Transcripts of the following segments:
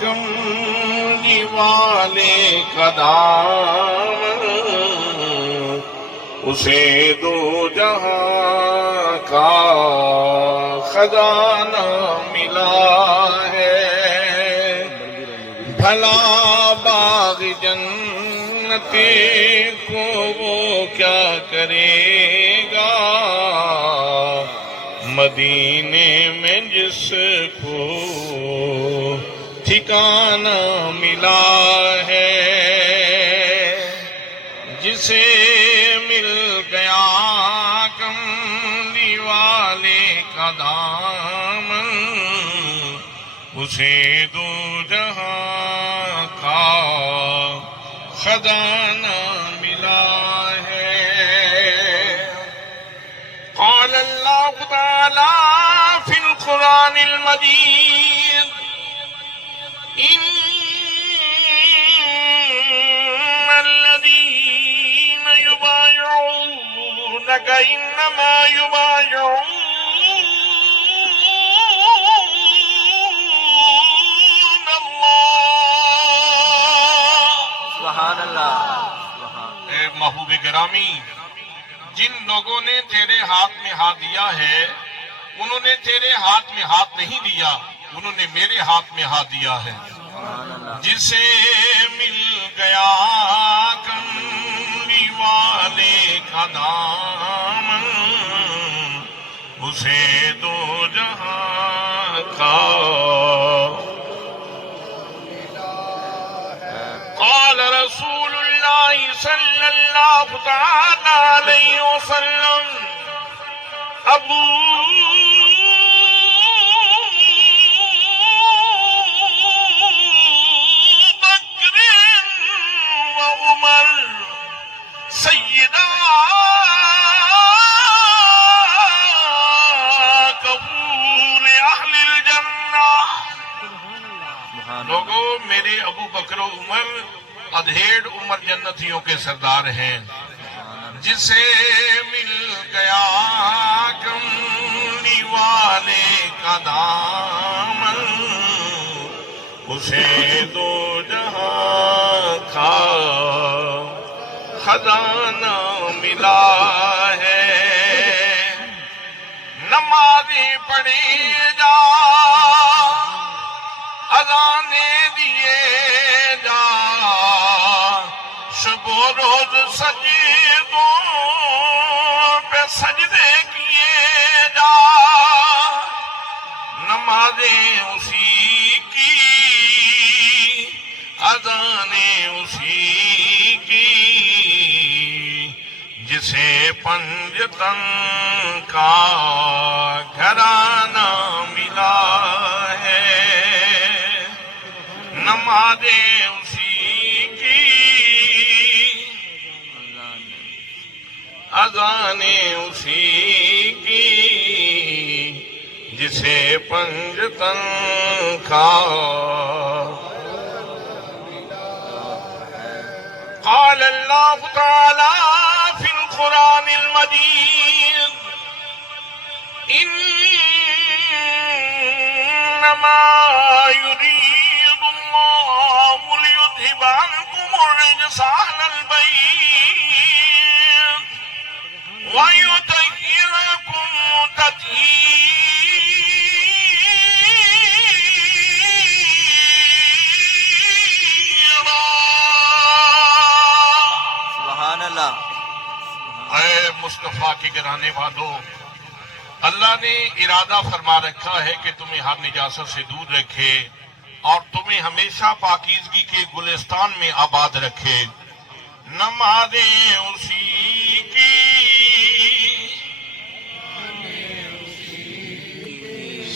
کملی والے کا دامن، اسے دو جہاں کا خزانہ ملا ہے۔ بھلا باغ جنتی کو وہ کیا کرے گا، مدینے میں جس کو ٹھکانہ ملا ہے۔ جسے مل گیا کملی والے کا دامن، اسے دو جہاں کا خزانہ ملا ہے۔ قال اللہ تعالی فی القرآن المجید ان الذین یبایعونک انما یبایعون سبحان اللہ۔ اے محبوب گرامی، جن لوگوں نے تیرے ہاتھ میں ہاتھ دیا ہے، انہوں نے تیرے ہاتھ میں ہاتھ نہیں دیا، انہوں نے میرے ہاتھ میں ہاتھ دیا ہے۔ جسے مل گیا کملی والے کا دامن، اسے دو جہاں کا قال رسول اللہ صلی اللہ تعالی علیہ وسلم ابو بکر و عمر سیدہ قبول اہل الجنہ۔ لوگوں، میرے ابو بکر و عمر ادھیڑ عمر جنتیوں کے سردار ہیں۔ جسے مل گیا کملی والے کا دامن، اسے دو جہاں کا خزانہ ملا ہے۔ نمازیں پڑھی جا، اذانیں دیے جا، شب و روز سجدوں پہ سجدے کیے جا۔ نمازیں اسی کی، اذانیں اسی کی، جسے پنجتن کا گھرانہ ملا ہے۔ نمازیں اسی کی، اذانیں اسی کی، جسے پنجتن کا قال اللہ تعالی فی القرآن المجید انما یرید اللہ لیذھب عنکم الرجس اہل البیت وَيُطَهِّرَكُمْ تَطْهِيرًا۔ سبحان اللہ۔ اے مصطفیٰ کے گھرانے والوں، اللہ نے ارادہ فرما رکھا ہے کہ تمہیں ہر نجاست سے دور رکھے اور تمہیں ہمیشہ پاکیزگی کے گلستان میں آباد رکھے۔ نمازیں اسی کی،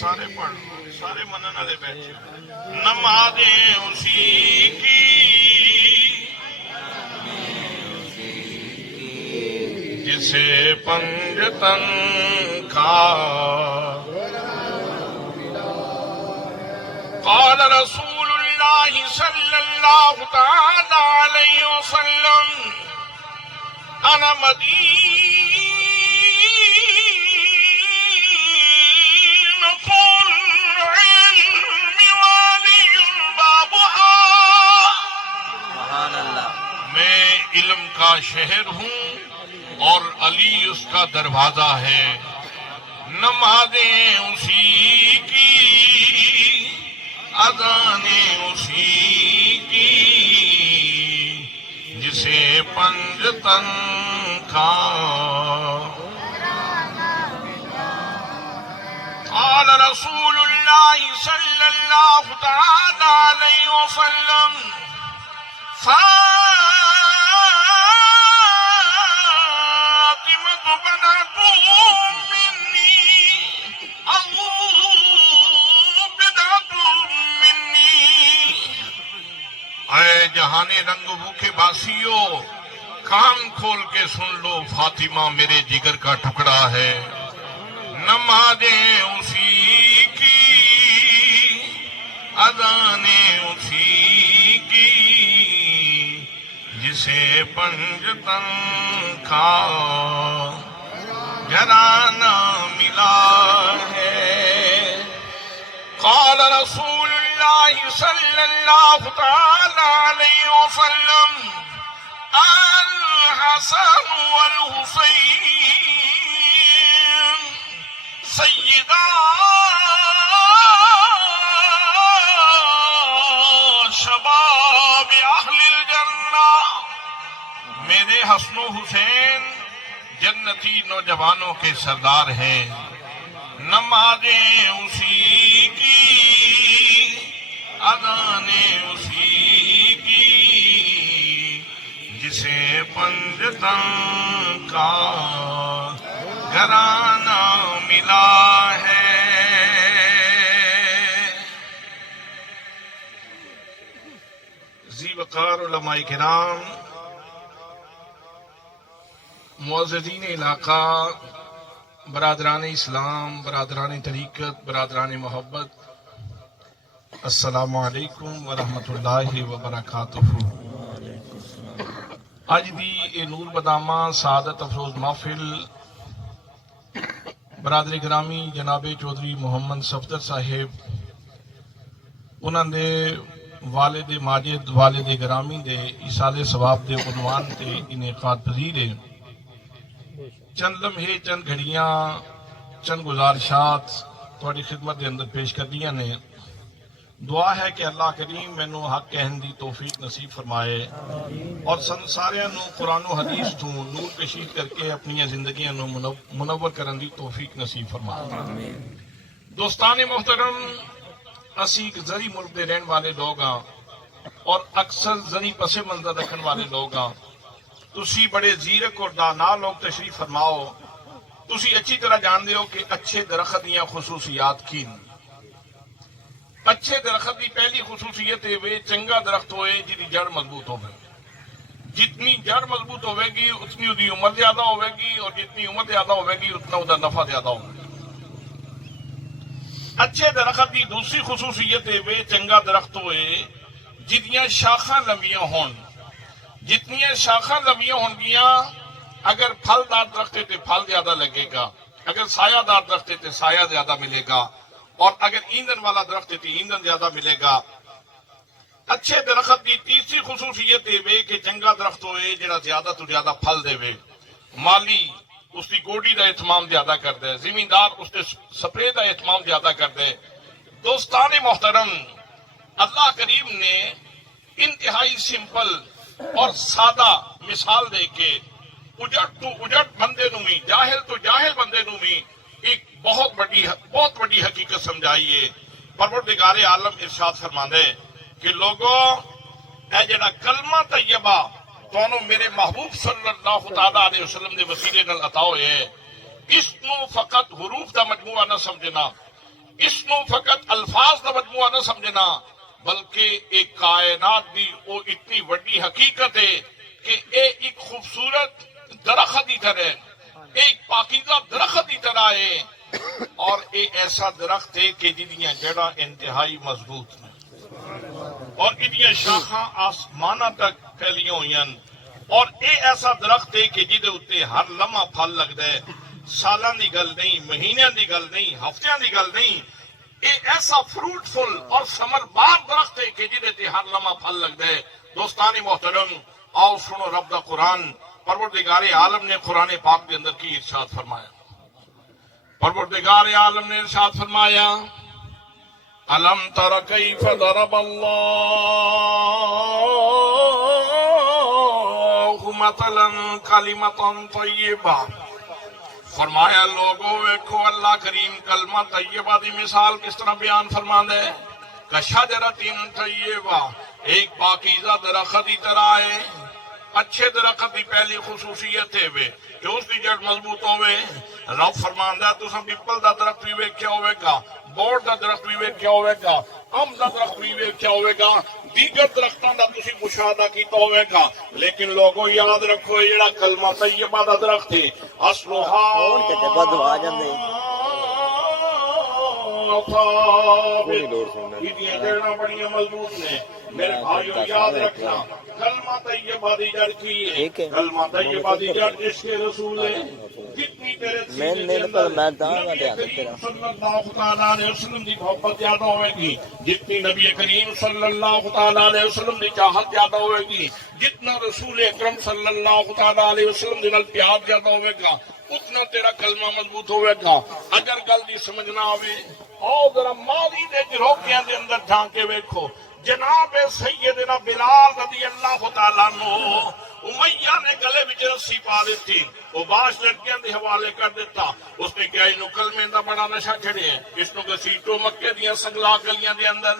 سارے پڑھ سارے منن والے بیٹھے، نمازیں اسی کی، جسے پنجتن کا قال رسول اللہ صلی اللہ تعالی علیہ وسلم انا مدینۃ العلم ولی الباب کا شہر ہوں اور علی اس کا دروازہ ہے، نمازیں اسی کی، اذانیں اسی کی، جسے پنجتن کا قال رسول اللہ صلی اللہ تعالی علیہ وسلم فاطمة بنت منی او بدعة منی۔ اے جہان رنگ بو کے باسیو، کان کھول کے سن لو، فاطمہ میرے جگر کا ٹکڑا ہے، نمازیں اسی کی، اذانیں اسی کی، جسے پنجتن کا گھرانہ ملا ہے۔ قال رسول اللہ صلی اللہ تعالی علیہ وسلم الحسن والحسین سیدہ شباب اہل الجنہ، میرے حسن و حسین جنتی نوجوانوں کے سردار ہیں، نمازیں اسی کی، اذانیں اسی کی، جسے پنجتن کا گھرانہ ملا ہے۔ ذی وقار علماء کرام، معززین علاقہ، برادران اسلام، برادران طریقت، برادران محبت، السلام علیکم ورحمۃ اللہ وبرکاتہ۔ اج دی اے نور بدامہ سعادت افروز محفل برادر گرامی جناب چودھری محمد صفدر صاحب انہاں دے والد ماجد، والد گرامی دے ایصال ثواب دے عنوان تے انعقاد پذیر ہے۔ چند لمحے، چند گھڑیاں، چند گزارشات تھوڑی خدمت دے اندر پیش کر دیاں نے۔ دعا ہے کہ اللہ کریم مینوں حق کہن دی توفیق نصیب فرمائے اور ساریاں نو قرآن و حدیث تو نور کشید کر کے اپنی زندگیاں نو منور کرن دی توفیق نصیب فرمائے۔ دوستان محترم، اسی ایک زرعی ملک دے رہن والے لوگ ہاں اور اکثر زرعی پس منظر رکھن والے لوگ ہاں۔ تسی بڑے زیرک اور دانا لوگ تشریف فرماؤ۔ تسی اچھی طرح جان دے ہو کہ اچھے درخت دیاں خصوصیات کین۔ اچھے درخت دی پہلی خصوصیت ہے چنگا درخت ہوئے جی جڑ مضبوط ہوئے۔ جتنی جڑ مضبوط ہوئے گی اتنی دی عمر زیادہ ہوئے گی، اور جتنی عمر زیادہ ہوئے گی اتنا دا نفع زیادہ ہوگا۔ اچھے درخت دی دوسری خصوصیت ہے چنگا درخت ہوئے جتنی شاخاں لمبیاں ہون۔ جتنی شاخاں لمبیاں ہون گیاں، اگر پھل دار درخت ہے تو پھل زیادہ لگے گا، اگر سایہ دار درخت ہے تو سایہ زیادہ ملے گا، اور اگر ایندھن والا درخت ہے تو ایندھن زیادہ ملے گا۔ اچھے درخت کی تیسری خصوصیت ہے کہ چنگا درخت ہوئے جڑا زیادہ تو زیادہ پھل دے، مالی اس کی گوڈی دا اہتمام زیادہ کر دے، زمیندار اس کے سپرے دا اہتمام زیادہ کر دے۔ دوستان محترم، اللہ کریم نے انتہائی سمپل اور سادہ مثال دے کے اجڑ تو اجڑ بندے نو بھی، جاہل تو جاہل بندے نو بھی ایک بہت بڑی حقیقت سمجھائی ہے۔ پروردگار عالم ارشاد فرماندے کہ لوگوں، اے جڑا کلمہ طیبہ تانوں میرے محبوب صلی اللہ تعالی علیہ وسلم دے وسیلے نال عطا ہوئے، اس نو فقط حروف دا مجموعہ نہ سمجھنا، اس نو فقط الفاظ دا مجموعہ نہ سمجھنا، بلکہ ایک کائنات دی وہ اتنی بڑی حقیقت ہے کہ ایک خوبصورت درخت کی طرح، ایک پاکیزہ درخت کی طرح ہے، اور ایک ایسا درخت ہے کہ جدیاں جڑاں انتہائی مضبوط ہیں اور جدیاں شاخاں آسمانہ تک پھیلیاں ہوئی ہیں، اور اے ایسا درخت ہے کہ جدے اتے ہر لمحہ پھل لگدا ہے۔ سالاں دی گل نہیں، مہینیاں دی گل نہیں، ہفتیاں دی گل نہیں، اے ایسا فروٹفل اور ثمر بار درخت ہے کہ جدے تے ہر لمحہ پھل لگدا ہے۔ دوستان محترم، آؤ سنو رب دا قرآن۔ پروردگار عالم نے قرآن پاک کے اندر کی ارشاد فرمایا. پروردگار عالم نے ارشاد فرمایا الم تر کیف ضرب اللہ مثلا کلمۃ طیبہ. فرمایا لوگوں ویکھو اللہ کریم کلمہ طیبہ دی مثال کس طرح بیان فرماندا ہے. کشجرۃ طیبہ ایک پاکیزہ درخت کی طرح ہے. اچھے درخت کی پہلی خصوصیت ہے کہ اس کی جڑ مضبوط ہوئے. رب فرماندا ہے تساں پیپل دا درخت بھی ویکھیا ہوئے گا, بوڑ دا درخت بھی ویکھیا ہوئے گا, ام دا درخت بھی ویکھیا ہوئے گا, دیگر درختاں دا تسی مشاہدہ کیتا ہوئے گا. لیکن لوگوں یاد رکھو یہ جڑا کلمہ طیبہ دا درخت ہے اصلھا جڑاں بڑیاں مضبوط نے. میرے بھائیو یاد رکھنا کلمہ طیبہ دی جڑ کی ہے. کلمہ طیبہ دی جڑ عشق رسول ہے. جتنی تیرے سینے کے اندر نبی کریم صلی اللہ تعالیٰ علیہ وسلم دی محبت زیادہ ہوئے گی, جتنی نبی کریم صلی اللہ تعالیٰ علیہ وسلم دی چاہت زیادہ ہوئے گی, جتنا رسول اکرم صلی اللہ تعالیٰ علیہ وسلم دی نال پیار زیادہ ہوئے گا, اتنا تیرا کلمہ مضبوط ہوئے گا. اگر گل دی سمجھ نہ آوے اور ذرا ماضی دے جھروکیاں دے اندر جھانکے ویکھو. جناب سیدنا بلال رضی اللہ تعالیٰ عنہ امیہ نے گلے وچ رسی پا دیتی, وہ باش لڑکیاں دے حوالے کر دیتا. اس نے کہا انہوں کلمے دا بڑا نشہ چڑھے ہیں, اس نو گسیٹو مکے دیاں سنگلا گلیاں دے اندر.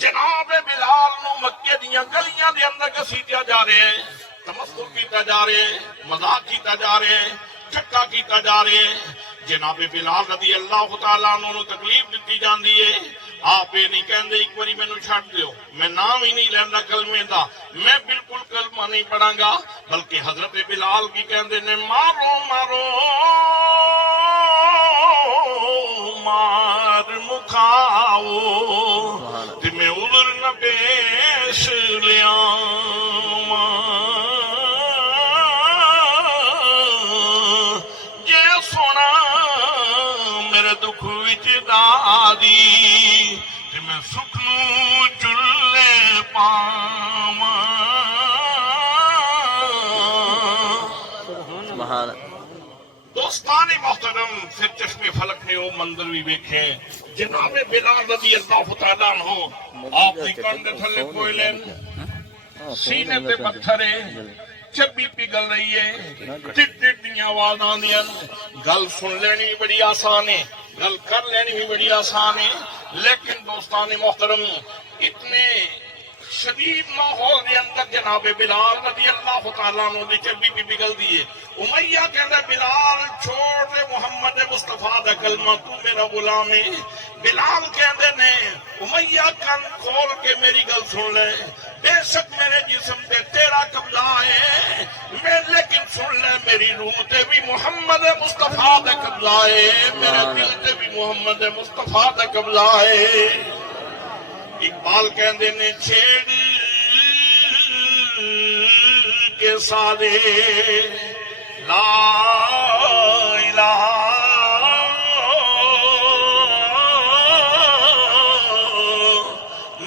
جناب بلال نو مکے دیاں گلیاں دے اندر گسیٹیا جا رہے ہیں, تمسخر کیتا جا رہے ہیں, مذاق کیتا جا رہے ہیں, چکا کیتا جا رہے ہیں. جناب بلال رضی اللہ تعالیٰ عنہ نو تکلیف دیتی جاندی ہے. آپ یہ نہیں کہندے ایک باری مینوں چھڈ دیو, میں نام ہی نہیں لینا کلمے دا, میں بالکل کلمہ نہیں پڑھاں گا. بلکہ حضرت بلال کی کہندے نے مارو مارو مار مکھاؤ تے میں عذر نہ پیش لیاواں. جے سونا میرے دکھ وچ دادی تے میں سکھ نو چلے پاواں. دوستان محترم پھر چشم فلک نے وہ منظر بھی ویکھے. جناب بلال رضی اللہ تعالیٰ عنہ آپ دی کندھ تھلے کوئلے, سینے تے پتھر ہے, چبی پگھل رہی ہے, ٹٹ ٹٹ دیاں آوازاں آندیاں. گل سن لینی بھی بڑی آسان ہے, گل کر لینی بھی بڑی آسان ہے, لیکن دوستان محترم اتنے شدید ماحول دے اندر جناب بلال رضی اللہ تعالیٰ عنہ دی چبی بھی پگھل دی ہے. امیہ کہندا بلال چھوڑ دے محمد مصطفیٰ دا کلمہ, تو میرا غلام ہے. بلال کہندے نے امیہ کن کھول کے میری گل سن لے, بے شک میرے جسم تے تیرا قبضہ ہے, میں لیکن سن لے میری روح تے بھی محمد مصطفیٰ دا قبضہ ہے, میرے دل تے بھی محمد مصطفیٰ دا قبضہ ہے. اقبال کہندے نے چھیڑ کے سارے لا الہ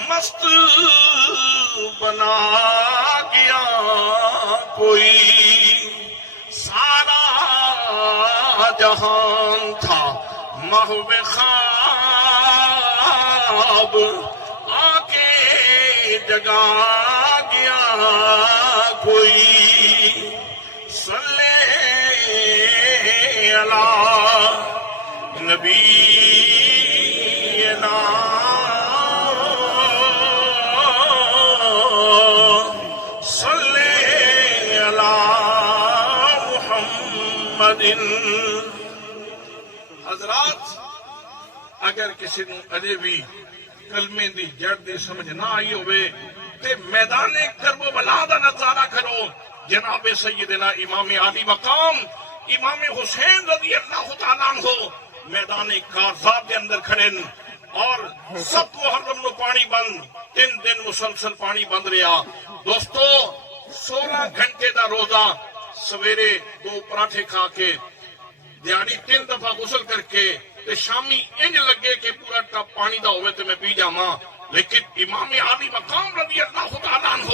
مست بنا گیا کوئی, سارا جہان تھا محو خواب, آ کے جگا گیا کوئی. صلی علی نبینا صلی علی محمد. حضرات اگر کسی نو اجے بھی کلمے دی جڑ دی سمجھ نہ آئی ہوئے تے میدان کربلا دا نظارہ کرو. جناب سیدنا امام علی مقام امام حسین رضی اللہ تعالیٰ عنہ میدان کارزات کے اندر کھڑے اور 7 محرم نو پانی بند, 3 دن مسلسل پانی بند رہا. دوستو 16 گھنٹے دا روزہ, سویرے 2 پراٹھے کھا کے, دیہڑی 3 دفعہ غسل کر کے, تے شامی انج لگے کہ پورا ٹپ پانی دا ہوئے تے میں پی جاواں. لیکن امام علی مقام رضی اللہ تعالیٰ عنہ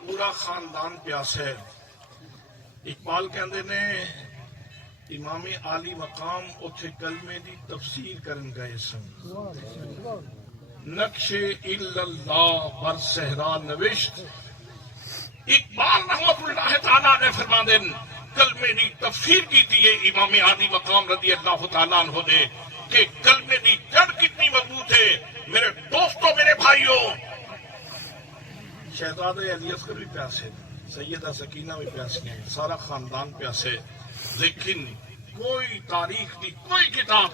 پورا خاندان پیاس ہے, اقبال کہندے نے امام عالی مقام اتھے کلمے دی تفسیر کرن گئے سن نقش الا اللہ بر صحرا نوشت اقبال رحمت اللہ تعالیٰ نے فرما دین کلمے دی تفسیر کی تھی امام عالی مقام رضی اللہ تعالیٰ عنہ نے کہ کلمے دی جڑ کتنی مضبوط ہے میرے دوستوں میرے بھائیوں شہزادہ علی اصغر بھی پیاسے سیدہ سکینہ بھی پیاسی ہیں سارا خاندان پیاسے لیکن کوئی تاریخ دی کوئی کتاب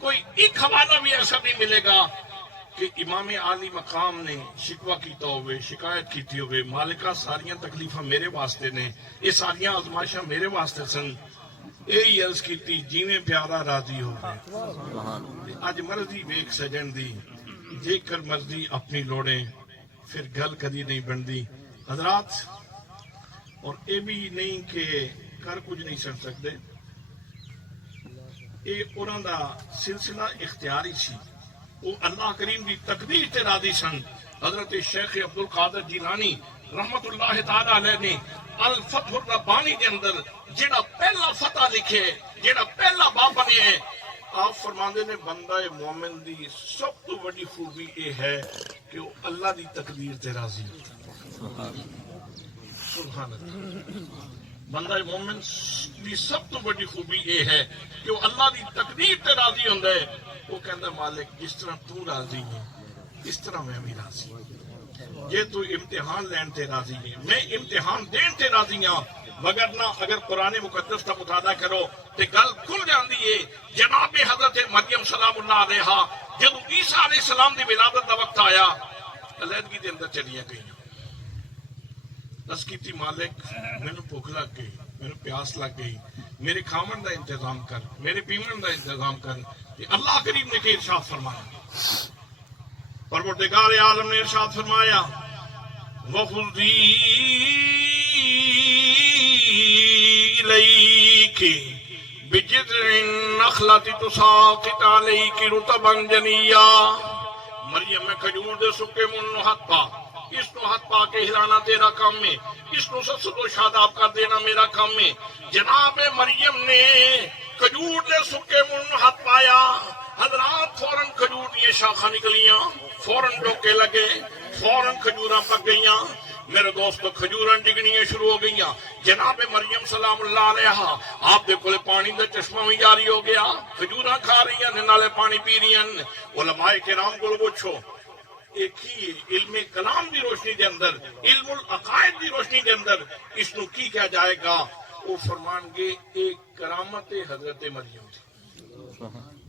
کوئی ایک حوالہ بھی ایسا نہیں ملے گا کہ امام عالی مقام نے شکوہ کیتا ہوئے شکایت کیتی ہوئے مالکہ ساریاں تکلیفہ میرے واسطے نے یہ ساریاں آزمائشاں میرے واسطے سن یہی عرض کیتی جیویں پیارا راضی ہو گئے اج مرضی ویک سجن دی جے کر مرضی اپنی لوڑیں پھر گل کدی نہیں بندی حضرات اور یہ بھی نہیں کہ کر کچھ نہیں سن سکتے یہ انہوں دا سلسلہ اختیاری سی وہ اللہ کریم دی تقدیر تے راضی سن حضرت شیخ عبد القادر جیلانی رحمت اللہ تعالی علیہ نے الفتح الربانی کے اندر جڑا پہلا فتح لکھے جڑا پہلا باب بنے ہے آپ فرماندے نے بندہ مومن دی سب تو بڑی خوبی یہ ہے کہ وہ اللہ دی تقدیر تے راضی ہوتا ہے سبحان اللہ بندہ مومن دی سب تو بڑی خوبی یہ ہے کہ وہ اللہ دی تقدیر تے راضی ہوندا ہے وہ کہندا مالک جس طرح تو راضی ہے اس طرح میں بھی راضی ہوں یہ تو امتحان لین تے راضی ہے میں امتحان دین تے راضی ہوں وگرنہ اگر قرآن مقدس کا مطالعہ کرو تو گل کھل جاندی ہے جناب حضرت مریم سلام اللہ علیہا جب عیسیٰ علیہ السلام دی ولادت دا وقت آیا علیحدگی دے اندر چلیاں گئی بس کیتی مالک مینوں بھوک لگ گئی مینوں پیاس لگ گئی میرے کھاون دا انتظام کر میرے پیون دا انتظام کر اللہ کریم نے کہ ارشاد فرمایا پروردگار عالم نے ارشاد فرمایا وَخُذِي إِلَيْكِ بِجِذْعِ النَّخْلَةِ تُسَاقِطْ عَلَيْكِ رُطَبًا جَنِيًّا مریم میں کھجور دے سکے من ہاتھ پا اس کو ہاتھ پا کے ہلانا تیرا کام میں اس کو سست و شاداب کر دینا میرا کام میں جناب مریم نے کھجور دے سکے من ہاتھ پایا حضرات فوراً کھجور دیے شاخہ نکلیاں فوراً ڈوکے لگے فوراً کھجوراں پک گئیاں میرے دوستو کھجوراں ڈگنیاں شروع ہو گئیاں جناب مریم سلام اللہ علیہا آپ دے کولے پانی دا چشمہ بھی جاری ہو گیا کھجوراں کھا رہی ہیں نالے پانی پی رہی ہیں علماء کرام کو پوچھو ایک ہی علم کلام دی روشنی دے اندر علم العقائد دی روشنی دے اندر اس نو کی کیا جائے گا وہ فرمان گے ایک کرامت حضرت مریم دی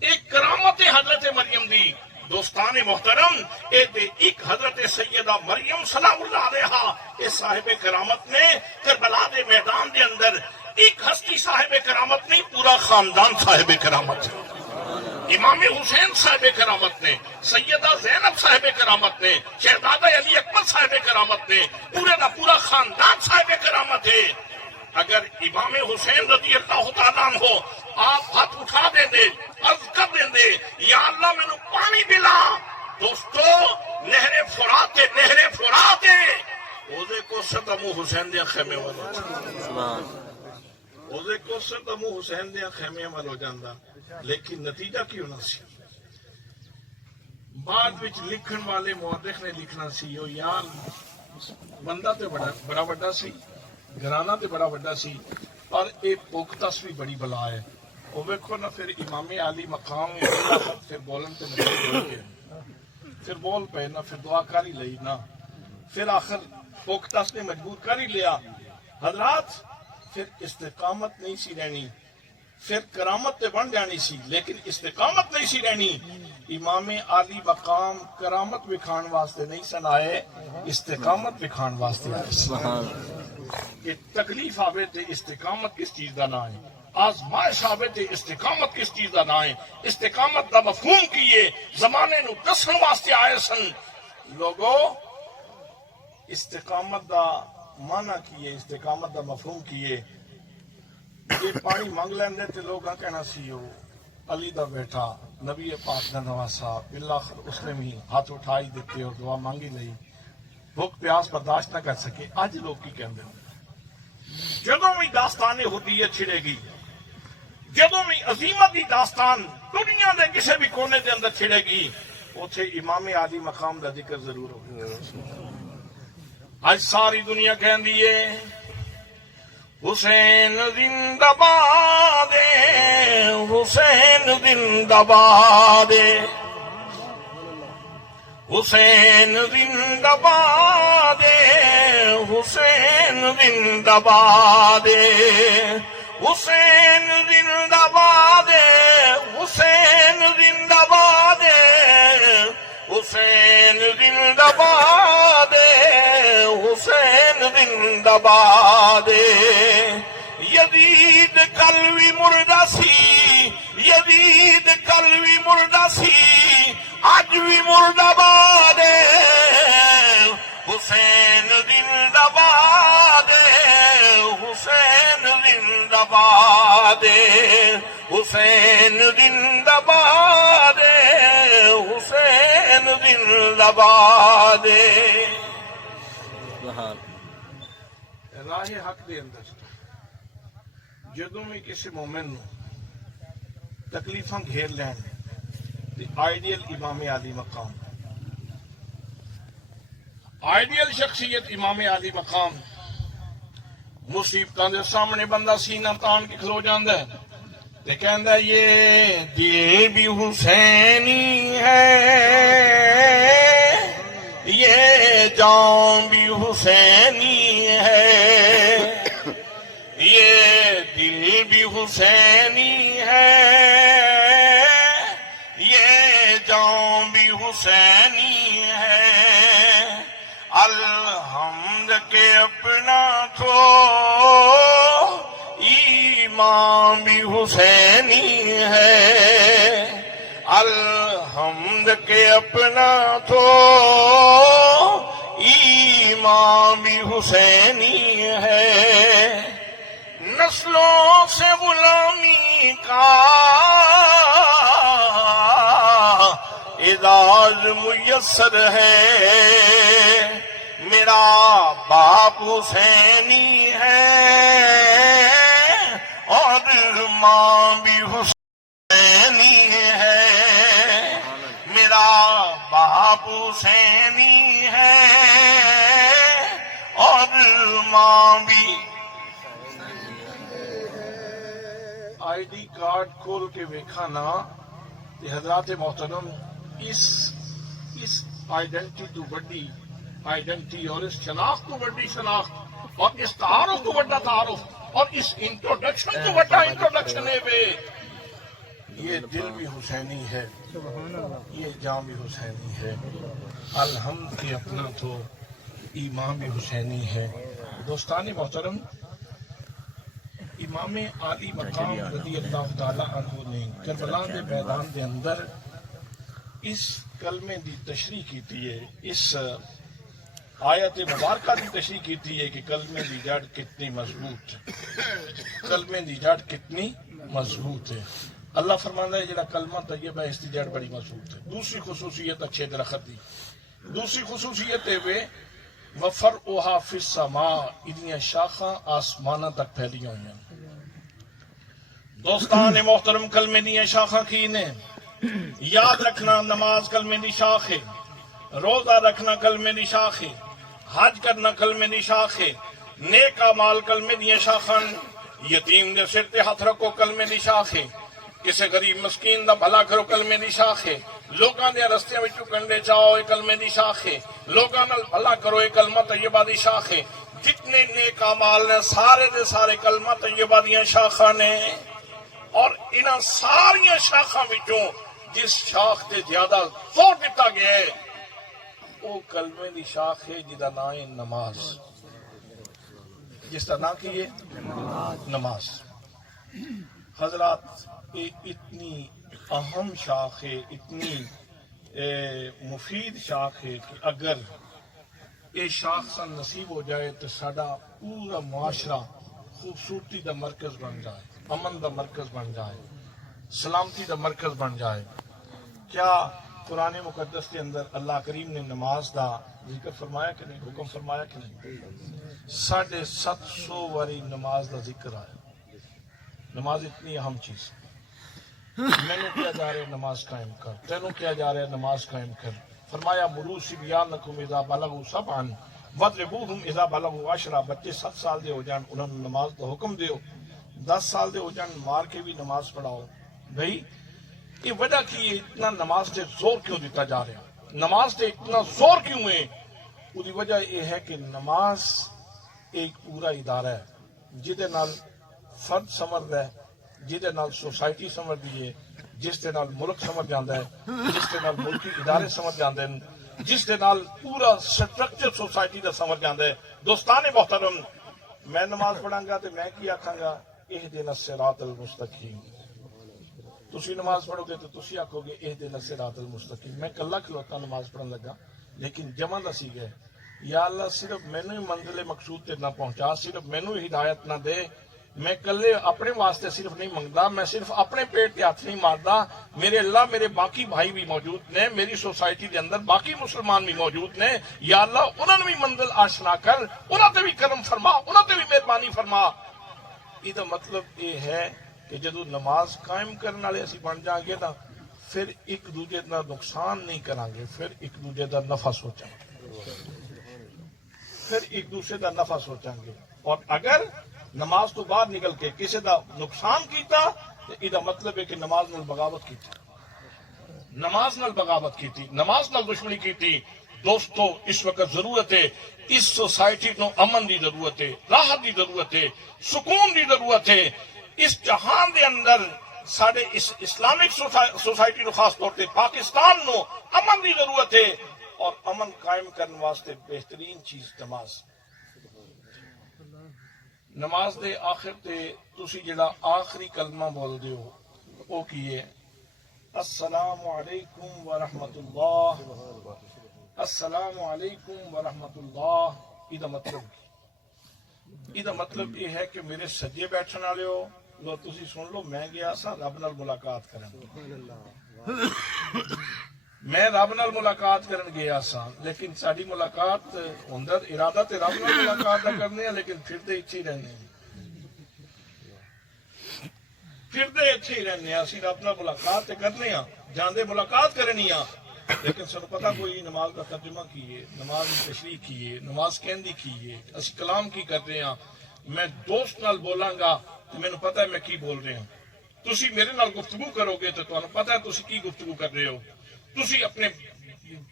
ایک کرامت حضرت مریم دی دوستان محترم ایک حضرت سیدہ مریم سلام اللہ علیہا اس صاحب کرامت نے کربلا دے میدان دے اندر ایک ہستی صاحب کرامت نہیں پورا خاندان صاحب کرامت امام حسین صاحب کرامت نے سیدہ زینب صاحب کرامت نے شہزادہ علی اکبر صاحب کرامت نے پورے دا پورا خاندان صاحب کرامت ہے اگر امام حسین رضی اللہ تعالیٰ عنہ آپ ہاتھ اٹھا دیں دے عرض کر دیں دے یا اللہ میں نو پانی پلا دوستو نہر فرات اوزے کو ستمو حسین دیا خیمے والا اوزے کو ستمو حسین دیا خیمے والا ہو جاندہ لیکن نتیجہ کیوں نہ سی بعد وچ لکھن والے مورخ نے لکھنا سی یو یار بندہ تے بڑا بڑا سی گھرانہ تے بڑا بڑا سی پر ایک پوکتس بھی بڑی بلا ہے وہ ویکھو نا پھر امام عالی مقام پھر بولن تے پھر بول پہ نا پھر دعا کر ہی لئی نا پھر آخر پوکتس نے مجبور کر ہی لیا حضرات پھر استقامت نہیں سی رہنی پھر کرامت تے بن جانی سی لیکن استقامت نہیں سی رہنی امام عالی مقام کرامت بکھان واسطے نہیں سن آئے استقامت بکھان واسطے آئے کہ تکلیف آوے تے استقامت کس چیز دا نہ ہے آزمائش آوے تے استقامت کس چیز دا نہ ہے استقامت دا مفہوم کیے زمانے نو دسن واسطے آئے سن لوگوں استقامت دا معنی کیے استقامت دا مفہوم کیے یہ پانی مانگ لیندے تے لوگاں کہنا سی ہو علی دا بیٹا نبی پاک دا نواسا بالآخر اس نے بھی ہاتھ اٹھائی دیتے اور دعا مانگی لئی بھوک پیاس برداشت نہ کر سکے آج لوگ کی کہندے ہوں جدوں بھی داستان حدیت چھڑے گی، جدوں بھی عظیمت دی داستان دنیا دے کسی بھی کونے دے اندر چھڑے گی، اتھے امام عالی مقام دا ذکر ضرور ہوگا۔ آج ساری دنیا کہندی ہے حسین زندہ باد، حسین زندہ باد، حسین زندہ باد، حسین زندہ باد، حسین زندہ باد، حسین زندہ باد، حسین زندہ باد، حسین زندہ باد۔ یزید کلوی مردہ سی، یزید کلوی مردہ سی، آج بھی مردہ باد، حسین زندہ باد، حسین زندہ باد، حسین زندہ باد، حسین زندہ باد۔ راہ حق دے اندر جدوں میں کسی مومن نو تکلیفاں گھیر لین تے آئیڈیل امام عالی مقام، آئیڈیل شخصیت امام عالی مقام، مصیبتاں دے سامنے بندہ سینہ تان کے کھلو جاندا ہے تے کہندا ہے یہ دل بھی حسینی ہے، یہ جان بھی حسینی ہے، یہ دل بھی حسینی ہے، یہ جان بھی حسینی ہے، الحمد کے اپنا تو ایمان بھی حسینی ہے، الحمد کے اپنا تو ایمان بھی حسینی ہے، نسلوں سے غلامی کا اعزاز میسر ہے، میرا باپ حسینی ہے اور ماں بھی حسینی ہے، میرا باپ حسینی ہے اور ماں بھی۔ آئی ڈی کارڈ کھول کے ویکھا نا تے حضرات محترم اس آئیڈینٹی تو بڑی آئیڈینٹی اور اس شناخت تو بڑی شناخت اور اس تعارف تو بڑا تعارف اور اس انٹروڈکشن تو بڑا انٹروڈکشن ہے بے، یہ دل بھی حسینی ہے، یہ جان بھی حسینی ہے، الحمد کے اپنا تو ایمان بھی حسینی ہے۔ دوستان محترم، امام عالی مقام رضی اللہ تعالی عنہ نے کربلا دے میدان دے اندر اس کلمے دی تشریح کیتی ہے، اس آیت مبارکہ دی تشریح کیتی ہے کہ کلمے دی جڑ کتنی مضبوط ہے، کلمے دی جڑ کتنی مضبوط ہے۔ اللہ فرماندا ہے جڑا کلمہ طیبہ ہے اس دی جڑ بڑی مضبوط ہے۔ دوسری خصوصیت اچھے درخت دی، دوسری خصوصیت ہے وفرعها فی السماء، ادیاں شاخاں آسماناں تک پھیلی ہوئی ہیں۔ دوستان محترم، کلمے دیاں شاخاں کی نے یاد رکھنا، نماز کلمے دی شاخ ہے، روزہ رکھنا کلمے دی شاخ ہے، حج کرنا کلمے دی شاخ ہے، نیک اعمال کلمے دیاں شاخاں، یتیم دے سر تے ہاتھ رکھو کلمے دی شاخ ہے، کسے غریب مسکین دا بھلا کرو کلمے دی شاخ ہے، لوگاں دے رستے وچوں کنڈے چاہو اے کلمے دی شاخ ہے، لوگاں نال بھلا کرو اے کلمہ طیبہ دی شاخ ہے۔ جتنے نیک اعمال نے سارے دے سارے کلمہ طیبہ دیاں شاخاں نے، اور انہاں ساریاں شاخاں وچوں جس شاخ تے زیادہ زور دیتا گیا ہے وہ کلمے دی شاخ ہے جدا نام ہے نماز، جس کا نام کی ہے نماز۔ حضرات، یہ اتنی اہم شاخ ہے، اتنی مفید شاخ ہے کہ اگر یہ شاخ سن نصیب ہو جائے تو ساڈا پورا معاشرہ خوبصورتی دا مرکز بن جائے، امن دا مرکز بن جائے، سلامتی دا مرکز بن جائے۔ کیا قرآن مقدس کے اندر اللہ کریم نے نماز دا ذکر فرمایا کہ نہیں، حکم فرمایا کہ نہیں؟ 750 واری نماز دا ذکر آیا۔ نماز اتنی اہم چیز، مینوں کیا جا رہا ہے نماز قائم کر، تینوں کیا جا رہا ہے نماز قائم کر۔ فرمایا مرو صبیانکم اذا بلغوا سبعا واضربوہم اذا بلغوا عشرا، بچے 7 سال دے ہو جان انہوں نے نماز کا حکم دیو، 10 سال دے ہو جان مار کے بھی نماز پڑھاؤ۔ بھئی یہ وجہ کی ہے اتنا نماز سے زور کیوں دیتا جا رہا ہے، نماز سے اتنا زور کیوں ہے؟ اس وجہ یہ ہے کہ نماز ایک پورا ادارہ ہے جہدے نال فرد سمجھدا ہے، جہدے نال سوسائٹی سمجھدی ہے، جس دے نال ملک سمجھ جاندا ہے، جس دے نال ملکی ادارے سمجھ جاندے ہیں، جس دے نال پورا سٹرکچر سوسائٹی دا سمجھ جاندا ہے۔ دوستان محترم، میں نماز پڑھاں گا تو میں کی آکھاں گا اہدنا الصراط المستقیم، تسی نماز پڑھو گے تو تسی آکھو گے اہدنا الصراط المستقیم۔ میں کلا کھلوتا نماز پڑھن لگا لیکن جمع دسی گئے، یا اللہ صرف مینوں ہی منزل مقصود تے نہ پہنچا، صرف مینوں ہی ہدایت نہ دے، میں کلے اپنے واسطے صرف نہیں منگدا، میں صرف اپنے پیٹ تے ہاتھ نہیں ماردا، میرے اللہ میرے باقی بھائی بھی موجود نے، میری سوسائٹی دے اندر باقی مسلمان بھی موجود نے، یا اللہ انہاں نوں بھی منزل آشنا کر، انہاں تے بھی کرم فرما، انہاں تے بھی مہربانی فرما۔ یہ مطلب یہ ہے کہ جدو نماز قائم کرنے والے اسی بن جائیں گے نا، پھر ایک دوجے کا نقصان نہیں کریں گے، پھر ایک دوجے کا نفع سوچیں گے، پھر ایک دوسرے کا نفع سوچیں گے۔ اور اگر نماز تو باہر نکل کے کسی کا نقصان کیتا تو یہ مطلب ہے کہ نماز نال بغاوت کی، نماز نال بغاوت کی، نماز نال دشمنی کی۔ دوستو اس وقت ضرورت ہے، اس سوسائٹی کو امن دی ضرورت ہے، راحت دی ضرورت ہے، سکون دی ضرورت ہے۔ اس جہان دے اندر سارے اس اسلامک سوسائٹی نو خاص طور پہ پاکستان نو امن دی ضرورت ہے، اور امن قائم کرنے واسطے بہترین چیز نماز۔ نماز دے آخر تے تسی جڑا آخری کلمہ بول دیو او کیے السلام علیکم ورحمت اللہ، السلام علیکم ورحمت اللہ۔ یہ مطلب یہ ہے کہ میرے سجے بیٹھن والے ہو لو، تسی سن لو، میں گیا سا رب نال ملاقات کرن، میں رب نال ملاقات کرن گیا سا، لیکن ساری ملاقات اندر ارادہ تے رب نال ملاقات نہ کرنے ہیں، لیکن پھردے اتھے ہی رہنے ہیں، پھردے اتھے ہی رہنے ہیں۔ اسی رب نال ملاقات تے کرنے ہیں، جاندے ملاقات کرنی ہیں، لیکن سنو پتہ کوئی نماز کا ترجمہ کیے، نماز کی تشریح کیے، نماز کہندی کیے، اسی کلام کی کر رہے ہیں۔ میں دوست نال بولاں گا تو میں نے پتہ ہے میں کی بول رہے ہوں، تسی میرے نال گفتگو کرو گے تو تمہیں پتہ ہے تسی کی گفتگو کر رہے ہو، تسی اپنے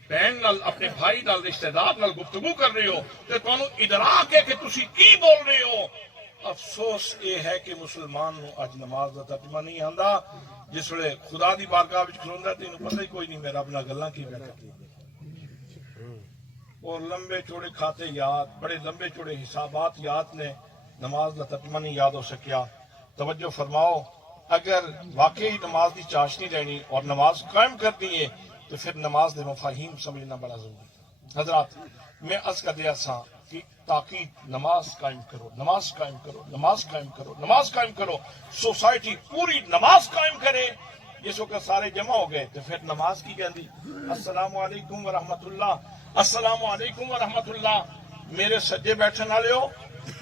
بہن نال اپنے بھائی نال رشتہ دار نال گفتگو کر رہے ہو تو تمہیں ادراک ہے کہ تسی کی بول رہے ہو۔ افسوس یہ ہے کہ مسلمان نو اج نماز کا ترجمہ نہیں آندا، جس ویلے خدا دی بارگاہ وچ کھلوندا تے انہوں پتہ ہی کوئی نہیں میں رب نال گلاں کی بیٹھا، اور لمبے چوڑے کھاتے یاد، بڑے لمبے چوڑے حسابات یاد نے، نماز کا ترجمہ نہیں یاد ہو سکیا۔ توجہ فرماؤ، اگر واقعی نماز دی چاشنی رہنی اور نماز قائم کرنی ہے تو پھر نماز دے مفاہیم سمجھنا بڑا ضروری ہے۔ حضرات میں عرض کر دیا سا کہ تاکید نماز قائم کرو، نماز قائم کرو، نماز قائم کرو، نماز قائم کرو، سوسائٹی پوری نماز قائم کرے۔ جس وقت سارے جمع ہو گئے تو پھر نماز کی کہندی السلام علیکم ورحمت اللہ، السلام علیکم ورحمت اللہ۔ میرے سجے بیٹھن والے ہو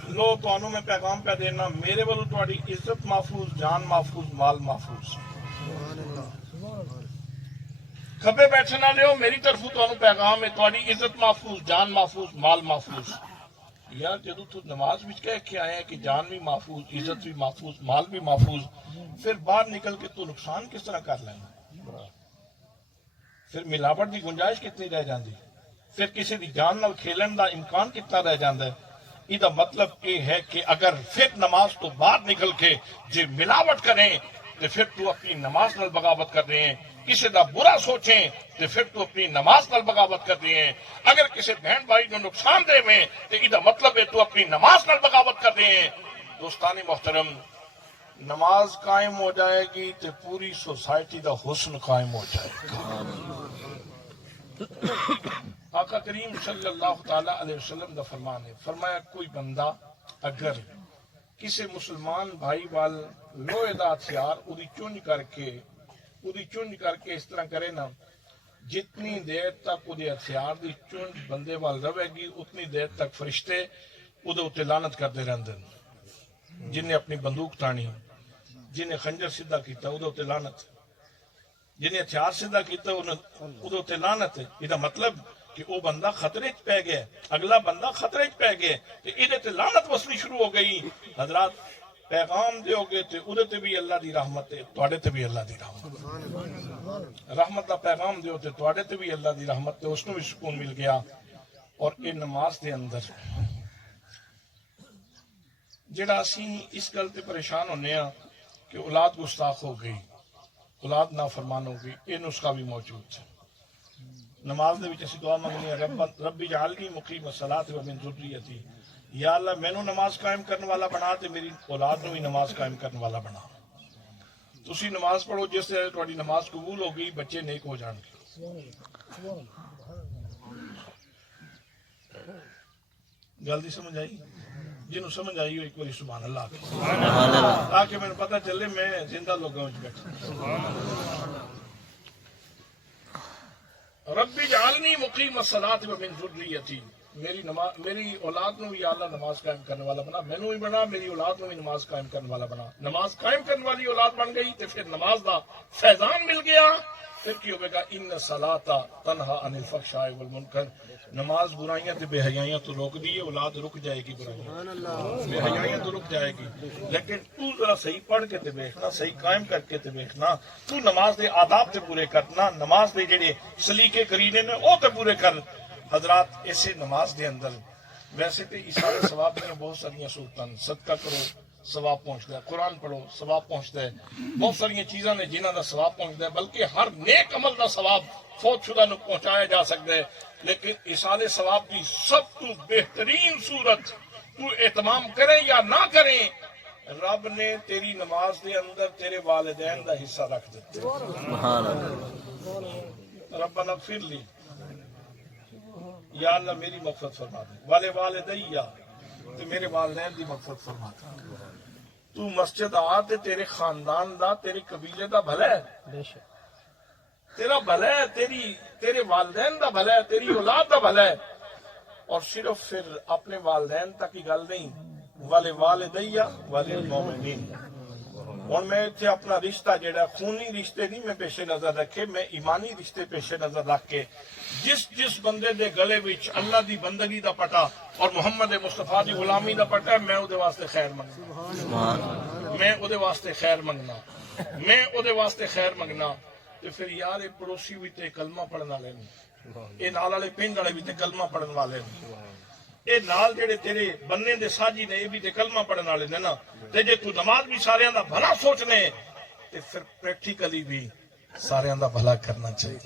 لو، تانوں میں پیغام پہ دینا، میرے والوں تہاڈی عزت محفوظ، جان محفوظ، مال محفوظ۔ کھبے بیٹھن والے ہو میری طرفوں تانوں پیغام ہے، تہاڈی عزت محفوظ، جان محفوظ، مال محفوظ۔ یار جدو تو نماز بھی کہہ کے آئے ہیں کہ جان بھی محفوظ، عزت بھی محفوظ، مال بھی محفوظ، پھر باہر نکل کے تو نقصان کس طرح کر لینا؟ پھر ملاوٹ کی گنجائش کتنی رہ جاندی؟ پھر کسی دی جان نال کھیلن دا امکان کتنا رہ جاندا ہے؟ یہ مطلب یہ ہے کہ اگر پھر نماز تو باہر نکل کے جی ملاوٹ کریں تو پھر تو اپنی نماز نال بغاوت کر رہے ہیں، کسی دا برا سوچیں تو پھر تو اپنی نماز نال بغاوت کر رہے ہیں، اگر کسی بہن بھائی کو نقصان دے میں تو یہ مطلب ہے تو اپنی نماز نال بغاوت کر رہے ہیں۔ دوستان محترم، نماز قائم ہو جائے گی تو پوری سوسائٹی دا حسن قائم ہو جائے گا۔ آقا کریم صلی اللہ تعالی علیہ وسلم دا فرمان ہے، فرمایا کوئی بندہ اگر کسی مسلمان بھائی وال لوہے دا ہتھیار اودی چونج کر کے اس طرح کرے نا جتنی دیر تک وہ ہتھیار کی چونج بندے وال رہے گی اتنی دیر تک فرشتے وہ لعنت کرتے رہتے ہیں. جنہیں اپنی بندوق تانی، جنہیں خنجر سیدھا کیتا وہ لعنت، جنہیں ہتھیار سیدھا کیتا وہ لعنت. یہ مطلب کہ وہ بندہ خطرے چ پی گیا، اگلا بندہ خطرے چ پی گیا تو یہ لعنت وسنی شروع ہو گئی. حضرات پیغام دیو گے تو ادھر تے بھی اللہ دی رحمت ہے، تواڈے تے بھی اللہ دی رحمت. رحمت دا پیغام دیو تے تواڈے تے بھی اللہ دی رحمت ہے، اس کو بھی سکون مل گیا. اور یہ نماز دے اندر جڑا اسی اس گل تے پریشان ہونے ہاں کہ اولاد گستاخ ہو گئی، اولاد نافرمان ہو گئی، یہ نسخہ بھی موجود ہے. نماز دے وچ اسی دعا منگنی ہے، رب اجعلنی مقیم الصلاۃ ومن ذریتی، یا اللہ مینوں نماز قائم کرنے والا بنا تے میری اولاد نوں بھی نماز قائم کرنے والا بنا. تسی نماز پڑھو، جس سے تہاڈی نماز قبول ہو گئی بچے نیک ہو جان گے. گل دی سمجھ آئی؟ جنوں سمجھ آئی ہو ایک بار سبحان اللہ آکھو، تاکہ میں پتہ چلے میں زندہ لوگوں وچ بیٹھا. رب اجعلنی مقیم الصلاۃ ومن ذریتی، میری اولاد نو بھی اللہ نماز قائم کرنے والا بنا، مینوں بھی بنا، میری اولاد نو بھی نماز قائم کرنے والا بنا. نماز قائم کرنے والی اولاد بن گئی تو پھر نماز دا فیضان مل گیا. پھر کی ہوئے گا ان الصلاۃ تنہا عن الفحشاء والمنکر، نماز برائیاں تے بے حیائیاں تو روک دی، اولاد رک جائے گی، برائیاں بے حیائیاں تو رک جائے گی. لیکن تو ذرا صحیح پڑھ کے تے دیکھنا، صحیح قائم کر کے تے دیکھنا، تو نماز دے آداب تے پورے کرنا، نماز دے جڑے سلیقے کرینے نے او تے پورے کر. حضرات اسے نماز دے اندر ویسے تے اشارے ثواب دیاں بہت ساری صورتاں، صدقہ کرو ثواب پہنچتا ہے، قرآن پڑھو ثواب پہنچتا ہے، بہت ساری چیزاں نے جنہاں دا ثواب پہنچتا ہے، بلکہ ہر نیک عمل دا ثواب فوت شدہ نو پہنچایا جا سکتا ہے. لیکن ایصال ثواب کی سب تو بہترین صورت تو اہتمام کریں یا نہ کریں، رب نے تیری نماز دے اندر تیرے والدین دا حصہ رکھ دیتا. سبحان اللہ. ربنا اغفر لی، یا اللہ میری مغفرت فرما دے، والے والدیہ تے میرے والدین دی مغفرت فرما دے. تو مسجد آ تے تیرے خاندان دا، تیرے قبیلے دا بھلا ہے، تیرا بھلا ہے، تیرے والدین دا بھلا ہے، تیری اولاد دا بھلا ہے. اور صرف پھر اپنے والدین تک ہی گل نہیں، والے والدیہ والے المومنین. اور میں اتنے اپنا رشتہ جڑا خونی رشتے نہیں میں پیش نظر رکھے، میں ایمانی رشتے پیش نظر رکھ کے جس بندے دے گلے وچ اللہ دی بندگی دا پٹا اور محمد مصطفیٰ دی غلامی دا پٹا ہے، میں او دے واسطے خیر منگنا، میں او دے واسطے خیر منگنا، میں او دے واسطے خیر منگنا. تے پھر یار اے پڑوسی بھی تے کلمہ پڑھن والے نے، اے نال والے پنڈ والے بھی تے کلمہ پڑھن والے نے، اے نال جڑے تیرے بننے دے ساجی نے اے بھی تے کلمہ پڑھن والے نے نا. تے جے تو نماز بھی ساریاں دا بھلا سوچنے تے پھر پریکٹیکلی بھی ساریاں دا بھلا کرنا چاہیے.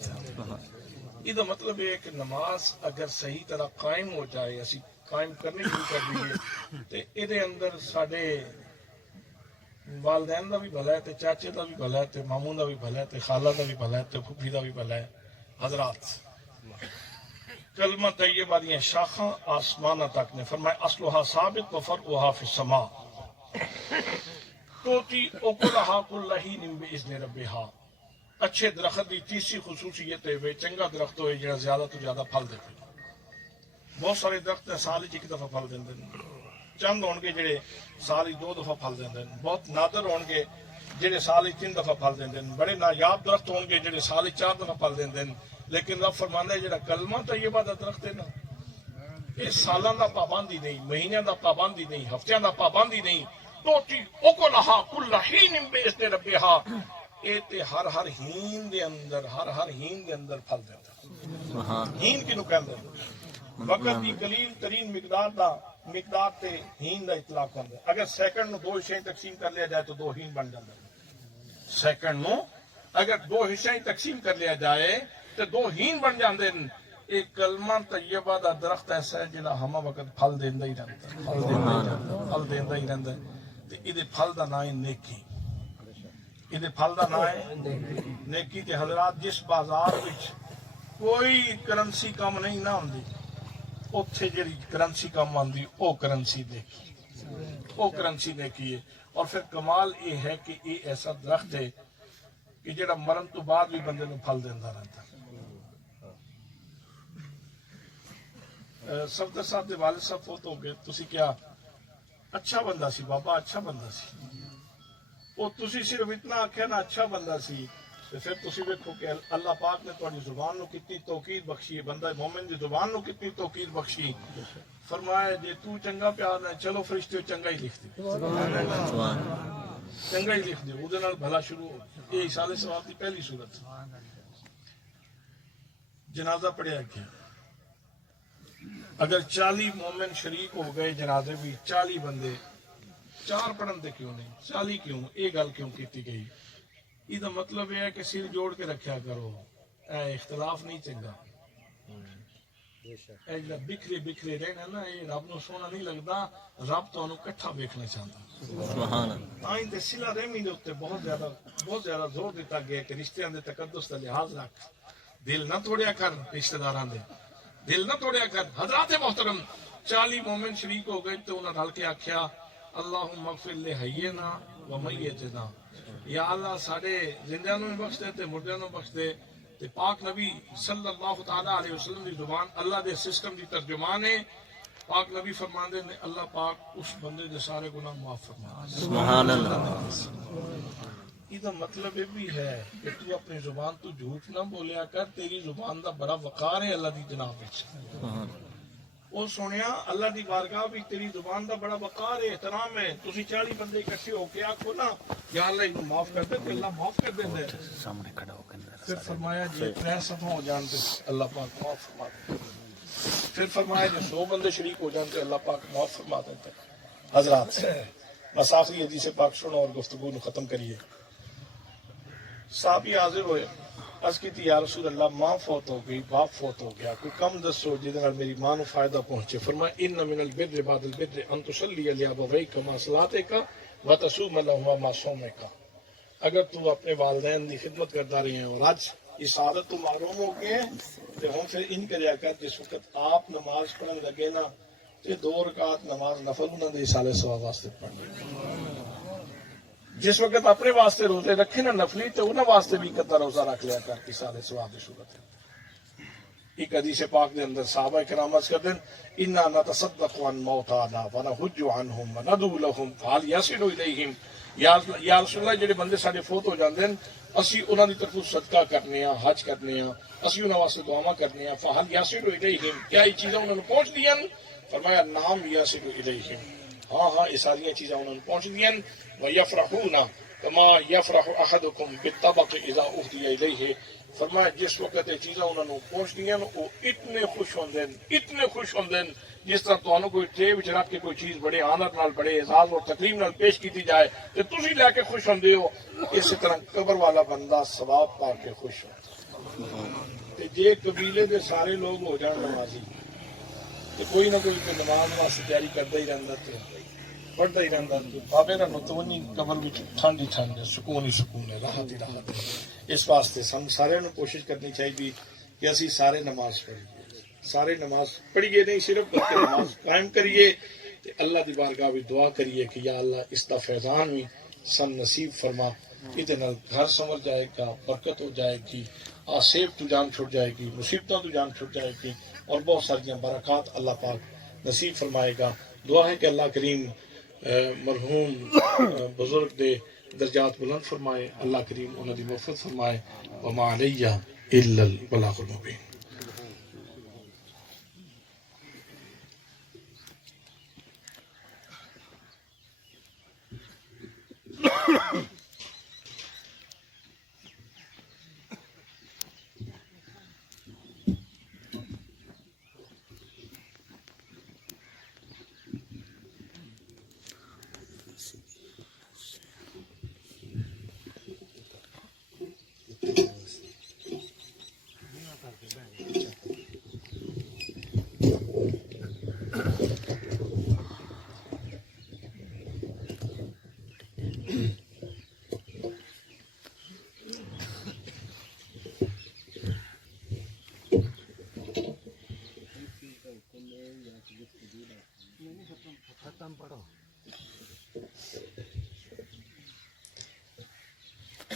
یہ مطلب ہے کہ نماز اگر صحیح طرح قائم ہو جائے، اسی قائم کرنی شروع کر دیئے تے اے دے اندر ساڈے والدین دا بھی بھلا ہے، تے چاچے دا بھی بھلا ہے، تے ماموں دا بھی بھلا ہے، تے خالہ دا بھی بھلا ہے، تے پھوپھی دا بھی بھلا ہے. حضرات کلمہ طیبہ دیاں شاخاں آسمانہ تک نے، فرمایا اصلها ثابت و فرعها فی السماء توتی اکلہا کل حین باذن ربہا. اچھے درخت دی تیسری خصوصیت ہے چنگا درخت ہوئے جڑا زیادہ تو زیادہ پھل دے. بہت سارے درخت نے سال ایک دفعہ پھل دیں، چند ہون گے جڑے سال 2 دفعہ پھل دیں، بہت نادر ہون گے جڑے سال 3 دفعہ پھل دیں، بڑے نایاب درخت ہون گے جڑے سال 4 دفعہ پھل دیں. لیکن رب فرماندا ہے جڑا کلمہ طیبہ دا درخت ہے نا، یہ سالاں دا پابندی نہیں، مہینیاں دا پابندی نہیں، ہفتیاں دا پابندی نہیں. توتی اکلہا کل حین باذن ربہا، اے تے ہر ہین دے اندر، ہر ہین دے اندر پھل دیندا. ہین کینوں کہندے وقت دی قلیل ترین مقدار تے ہین دا اطلاق ہوندا. اگر سیکنڈ نو 2 حصے تقسیم کر لیا جائے تو 2 ہین بن جاندا. سیکنڈ نو اگر 2 حصے تقسیم کر لیا جائے تو 2 ہین بن جاندے. ایک کلمہ طیبہ دا درخت ایسا ہے جنہاں ہمہ وقت پھل دیندا ہی رہندا، پھل دیندا ہی رہندا. تے ایدے پھل دا نام ہے نیکی. ایدے پھل دا نام ہے نیکی. تے حضرات جس بازار وچ کوئی کرنسی کم نہیں نہ ہوندی، اوتھے جڑی کرنسی کم آندی او کرنسی نیکی، او کرنسی نیکی ہے. اور پھر کمال یہ ہے کہ یہ ایسا درخت ہے کہ جڑا مرن تو بعد بھی بندے نو پھل دیندا رہندا. صفدر صاحب دے والد صاحب فوت ہو گئے تسی کیا اچھا بندہ سی بابا اچھا بندہ سی وہ تسی صرف اتنا آکھیا نا اچھا بندہ سی تو پھر تسی دیکھو کہ اللہ پاک نے تہاڈی زبان نو کتنی توقیر بخشی ہے بندہ مومن دی زبان نو کتنی توقیر بخشی فرمایا جے تو چنگا پیار نہ چلو فرشتے چنگا ہی لکھ دے سبحان چنگا ہی لکھ دے وہ دے نال بھلا شروع ہو یہ ایصال ثواب دی پہلی صورت جنازہ پڑھیا گیا اگر 40 مومن شریک ہو گئے جنازے بھی 40 بندے 4 پڑھن تے کیوں نہیں 40 کیوں یہ گل کیوں کیتی گئی یہ مطلب یہ ہے کہ سر جوڑ کے رکھیا کرو اے اختلاف نہیں چنگا اے جڑا بکھرے بکھرے رہنا نا یہ رب نو سونا نہیں لگتا رب تانوں کٹھا ویکھنا چاہتا سبحان آئیں تے صلہ رحمی دے اوتے بہت زیادہ زور دیتا گیا کہ رشتیاں دے تقدس دا لحاظ رکھ دل نہ توڑیا کر رشتہ داراں دے دل نہ توڑیا کر حضرات محترم 40 مومن شریک ہو گئے تو انہاں رل کے آکھیا اللہم اغفر لحینا و میتنا یا اللہ ساڈے زندیاں نوں بخش دے تے مردیاں نوں بخش دے تے پاک نبی صلی اللہ تعالی علیہ وسلم دی زبان اللہ دے سسٹم دی ترجمان ہے پاک نبی فرماندے نے اللہ پاک اس بندے دے سارے گناہ معاف فرما سبحان اللہ یہ مطلب یہ بھی ہے کہ تو اپنی زبان تو جھوٹ نہ بولیا کر تیری زبان دا بڑا وقار ہے اللہ دی جناب وچ سبحان وہ سنیا اللہ دی بارگاہ بھی تیری زبان دا بڑا وقار ہے احترام ہے تسی 40 بندے اکٹھے ہو کے آکھو نا یا اللہ انہوں معاف کر دے تے اللہ معاف کر دے سامنے کھڑا ہو کے پھر فرمایا جی 3 صفحہ ہو جان تے اللہ پاک معاف فرما دے پھر فرمایا جی 100 بندے شریک ہو جان تے اللہ پاک معاف فرما دیتے حضرات بس آخری حدیث پاک سنو اور گفتگو نو ختم کریے صحابی حاضر ہوئے عرض کی تھی یا رسول اللہ ماں فوت ہو گئی باپ فوت ہو گیا کوئی کم دسو جہد نال میری ماں نو فائدہ پہنچے فرمایا ان من البر بعد البر ان تصلی علی ابویک ما صلاتک و تصوم لهما ما صومک اگر تو اپنے والدین دی خدمت کرتا رہے ہیں اور آج یہ سعادت تو معلوم ہو گئے تو ہم پھر ان کریا کر جس وقت آپ نماز پڑھن لگے نا تے 2 رکعت نماز نفل انہاں دے اصالے ثواب واسطے پڑھنے جس وقت اپنے واسطے روزے رکھے نا نفلی تو انہاں واسطے بھی کتا روزہ رکھ لیا کر اصالے ثواب دی صورت ہے ایک حدیث پاک دے اندر صحابہ کرام عرض کرتے ہیں انا نتصدق عن موتانا ونحج عنهم وندعو لهم فهل يصل اليهم یا رسول اللہ جڑے بندے ساڈے فوت ہو جاندے ہیں اسی انہاں دی طرفوں صدقہ کرنے ہاں حج کرنے ہاں اسی انہاں واسطے دعاواں کرنے ہاں فهل يصل اليهم کیا یہ چیزاں انہاں نوں پہنچ دیاں فرمایا نام يصل اليهم ہاں یہ ساری چیزاں انہاں نوں پہنچ دیاں ويفرحون كما يفرح احدكم بالطبق اذا اهدي اليه فرمایا جس وقت یہ چیزاں انہوں نے پہنچ دیا وہ اتنے خوش ہوندے جس طرح تمہیں کوئی ٹرے وچ رکھ کے کوئی چیز بڑے آنر نال بڑے اعزاز اور تکریم نال پیش کی جائے تو تسی لے کے خوش ہوندے ہو اسی طرح قبر والا بندہ ثواب پا کے خوش ہوتا ہے جے قبیلے دے سارے لوگ ہو جان نمازی تو کوئی نہ کوئی نماز واسطے تیاری کرتا ہی رہتا تو پڑھتا ہی رہتا تو بابے کا نتونی قبر وچ ٹھنڈ ہی ٹھنڈ ہے سکون ہی سکون ہے راحت ہی راحت ہے اس واسطے ہم سارے کوشش کرنی چاہیے کہ اسی سارے نماز پڑھیے سارے نماز پڑھیے نہیں صرف بلکہ نماز قائم کریے تے اللہ دی بارگاہ بھی دعا کریے کہ یا اللہ اس دا فیضان بھی سن نصیب فرما یہ گھر سنور جائے گا برکت ہو جائے گی آسیب تو جان چھوٹ جائے گی مصیبتوں تو جان چھوٹ جائے گی اور بہت ساری برکات اللہ پاک نصیب فرمائے گا دعا ہے کہ اللہ کریم مرحوم بزرگ دے درجات بلند فرمائے اللہ کریم انہوں دی مغفرت فرمائے وما علیہ الا البلاغ المبین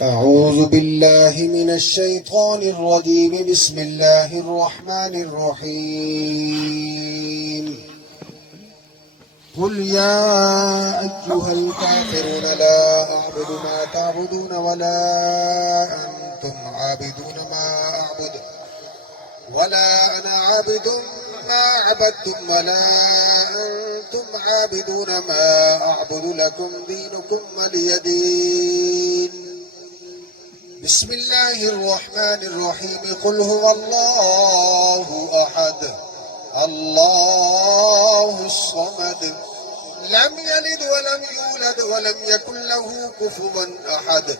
أعوذ بالله من الشيطان الرجيم بسم الله الرحمن الرحيم قل يا أيها الكافرون لا أعبد ما تعبدون ولا أنتم عابدون ما أعبد ولا أنا عابد ما عبدتم ولا أنتم عابدون ما أعبد لكم دينكم ولي دين بسم الله الرحمن الرحيم قل هو الله أحد الله الصمد لم يلد ولم يولد ولم يكن له كفوا أحد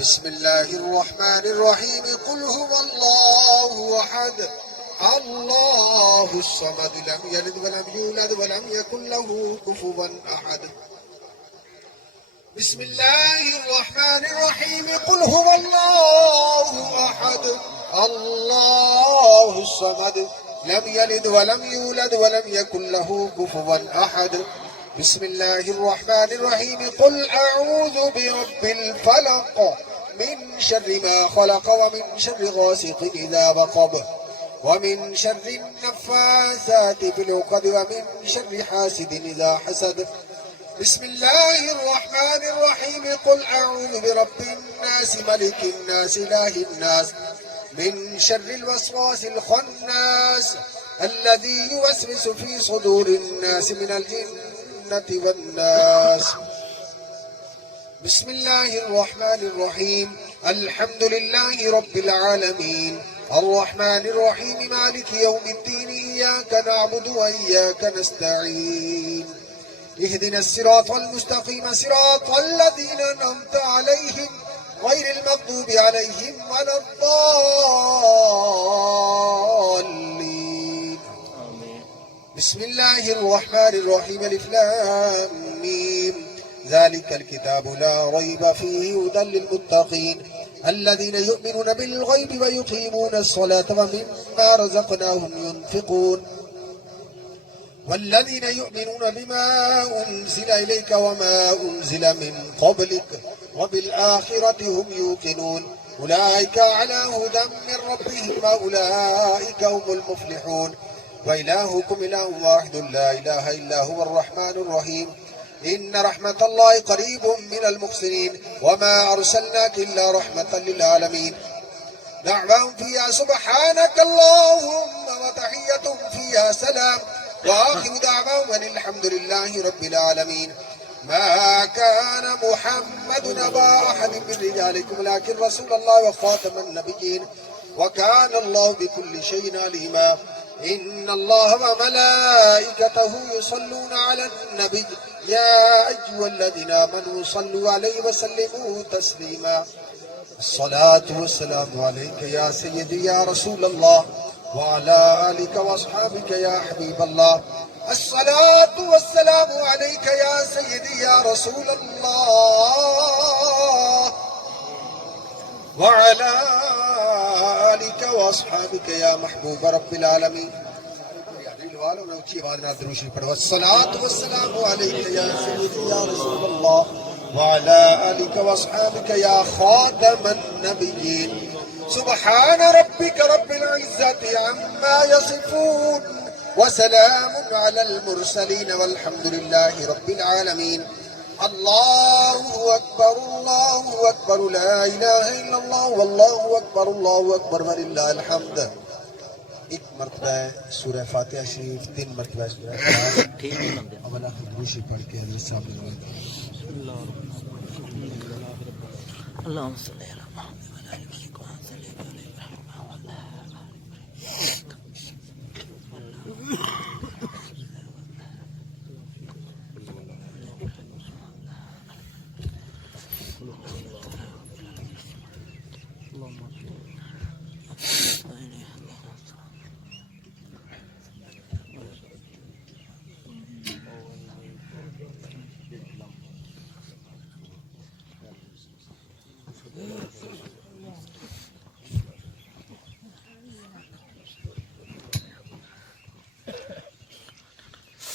بسم الله الرحمن الرحيم قل هو الله أحد الله الصمد لم يلد ولم يولد ولم يكن له كفوا أحد بسم الله الرحمن الرحيم قل هو الله أحد الله الصمد لم يلد ولم يولد ولم يكن له كفوا أحد بسم الله الرحمن الرحيم قل أعوذ برب الفلق من شر ما خلق ومن شر غاسق إذا وقب ومن شر النفاثات في العقد ومن شر حاسد إذا حسد بسم الله الرحمن الرحيم قل أعوذ برب الناس ملك الناس إله الناس من شر الوسواس الخناس الذي يوسوس في صدور الناس من الجنة والناس بسم الله الرحمن الرحيم الحمد لله رب العالمين الرحمن الرحيم مالك يوم الدين إياك نعبد وإياك نستعين اهدنا الصراط المستقيم صراط الذين أنعمت عليهم غير المغضوب عليهم ولا الضالين بسم الله الرحمن الرحيم الف لام ميم ذلك الكتاب لا ريب فيه هدى للمتقين الذين يؤمنون بالغيب ويقيمون الصلاة ومما رزقناهم ينفقون والذين يؤمنون بما أنزل إليك وما أنزل من قبلك وبالآخرة هم يوقنون أولئك على هدى من ربهم وأولئك هم المفلحون وإلهكم إله واحد لا إله إلا هو الرحمن الرحيم إن رحمة الله قريب من المحسنين وما أرسلناك إلا رحمة للعالمين دعواهم فيها سبحانك اللهم وتحيتهم فيها سلام وآخر دعواهم أن الحمد لله رب العالمين ما كان محمد أبا أحد من رجالكم لكن رسول الله وخاتم النبيين وكان الله بكل شيء عليما إن الله وملائكته يصلون على النبي يا أيها الذين آمنوا صلوا عليه وسلموا تسليما الصلاة والسلام عليك يا سيدي يا رسول الله وعلى آلك وأصحابك يا حبيب الله الصلاة والسلام عليك يا سيدي يا رسول الله وعلى آلك وأصحابك يا محبوب رب العالمين الصلاة والسلام عليك يا سيدي يا رسول الله وعلى آلك وأصحابك يا خاتم النبيين سبحان ربك رب العزة عما يصفون وسلام على المرسلين والحمد لله رب العالمين الله أكبر لا إله إلا الله والله أكبر ولله الحمد ایک مرتبہ سورہ فاتحہ شریف 3 مرتبہ سورہ اخلاص اول آخر دروشی پڑھ کے حضرت صاحب اللهم صل على محمد وعلى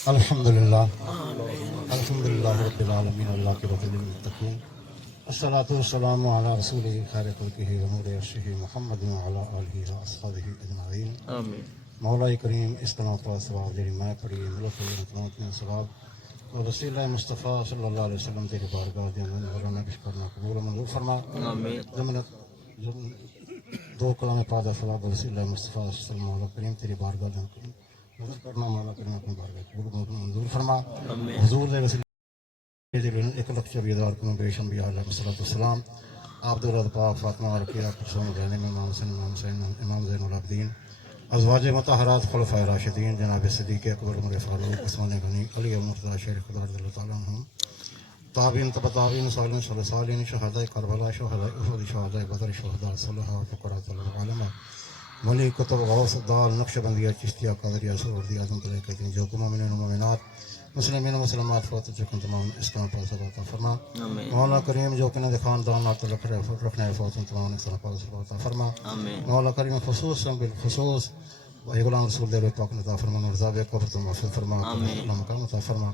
آل الحمدللہ رب العالمین اللہ کے بطل المتقین الصلاة والسلام على رسوله خير خلقه ونور عرشه محمد وعلى آله وأصحابه أجمعين آمین مولا کریم اس طرح کا ثواب جی میں پڑھی ملک ثواب اور وسیلہ مصطفیٰ صلی اللہ علیہ وسلم تیری بارگاہ دے اندر مولانا پیش کرنا قبول و منظور فرما آمین ضمنت دو کلام پادہ ثواب وسیلہ مصطفیٰ صلی اللہ علیہ وسلم مولا کریم تیری بارگاہ دے اندر منظور کرنا مولا کریم اپنی بارگاہ قبول و منظور فرما آمین حضور دے وسیلہ ایک لکھ چوبیدار کنوں بیش انبیاء علیہ السلام آپ دولت پاک فاطمہ رقیہ کلثوم زینب امام حسن امام حسین امام زین العابدین ازواج مطہرات خلفاء راشدین جناب صدیق اکبر عمر فاروق عثمان غنی علی مرتضیٰ شیخ خدا رضی اللہ تعالیٰ عنہم تابعین تبع تابعین صالحین صالحین شہداء کربلا شہداء احد شہداء بدر شہداء صلحاء فقراء طلباء علماء ولی کتب غوث الدار نقشبندیہ چشتیہ قادریہ سہروردیہ اعظم طریقتین جو کہ مومنین و مومنات مسلمین و مسلمات فوت چکن تمام اسلام پر صلوات فرما آمین مولا کریم جو کہ نے خاندان اور تعلق رکھنے فوت تمام اسلام پر صلوات فرما آمین مولا کریم خصوصا بالخصوص غلام رسول دے پاک عطا فرما رضاب قبر تو محفوظ فرما اللہ مقام عطا فرما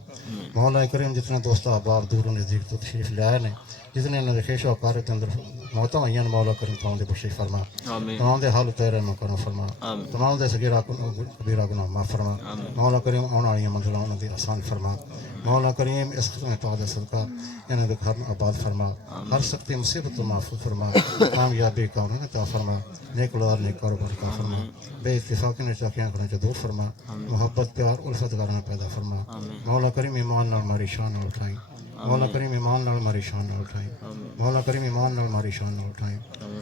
مولا کریم جتنے دوست احباب دور و نزدیک تو تشریف لے آئے نے جتنے انہوں نے خیش و کار کے اندر موتاں ہوئیاں مولا کریم تمام دے بخشش فرما آمین تمام دے حال تیرے مکرم فرما آمین تمام دے صغیرہ کبیرہ گناہ معاف فرما مولا کریم آنے والی منزلیں انہوں دی آسان فرما مولا کریم اس ختم پاک صدقہ انہوں دے گھر آباد فرما ہر سختی مصیبت تو محفوظ فرما کامیابی کا انہوں عطا فرما نیک اولاد نیک کاروبار عطا فرما بے اتفاقی نے چاکیاں کرنے سے دور فرما محبت پیار الفت کرنا پیدا فرما مولا کریم ایمان نال ہماری شان نال اٹھائیں مولا کریم ایمان نال ہماری شان نال اٹھائیں مولا کریم ایمان نال ہماری شان نال اٹھائیں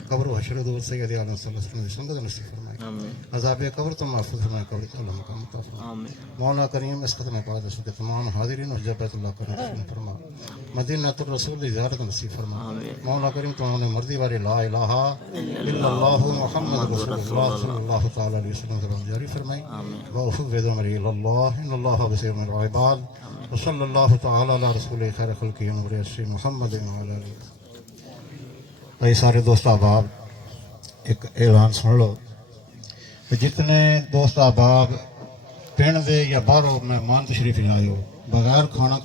قبر و حشر دور سید عالم صلی اللہ علیہ وسلم کی سنت نصیب فرمائیں آمین عذاب قبر تو محفوظ فرمائیں قبر تو اللہ مقام عطا فرمائیں آمین مولا کریم اس ختم پاک رسول کے تمام حاضرین اور بیت اللہ کا نصیب فرما مدینہ الرسول کی زیارت نصیب فرما مولا کریم تمام نے مرضی والے لا الہ الا اللہ محمد رسول اللہ صلی اللہ تعالی علیہ وسلم سے جاری فرمائیں وافوض امری الی اللہ ان اللہ بصیر بالعباد وصلی اللہ تعالی علی رسول خیر خلقہ نور عرش محمد وعلی آلہ اے سارے دوست احباب ایک اعلان سن لو جتنے دوست احباب پنڈ دے یا باہروں مہمان تشریف آئے ہو بغیر کھانا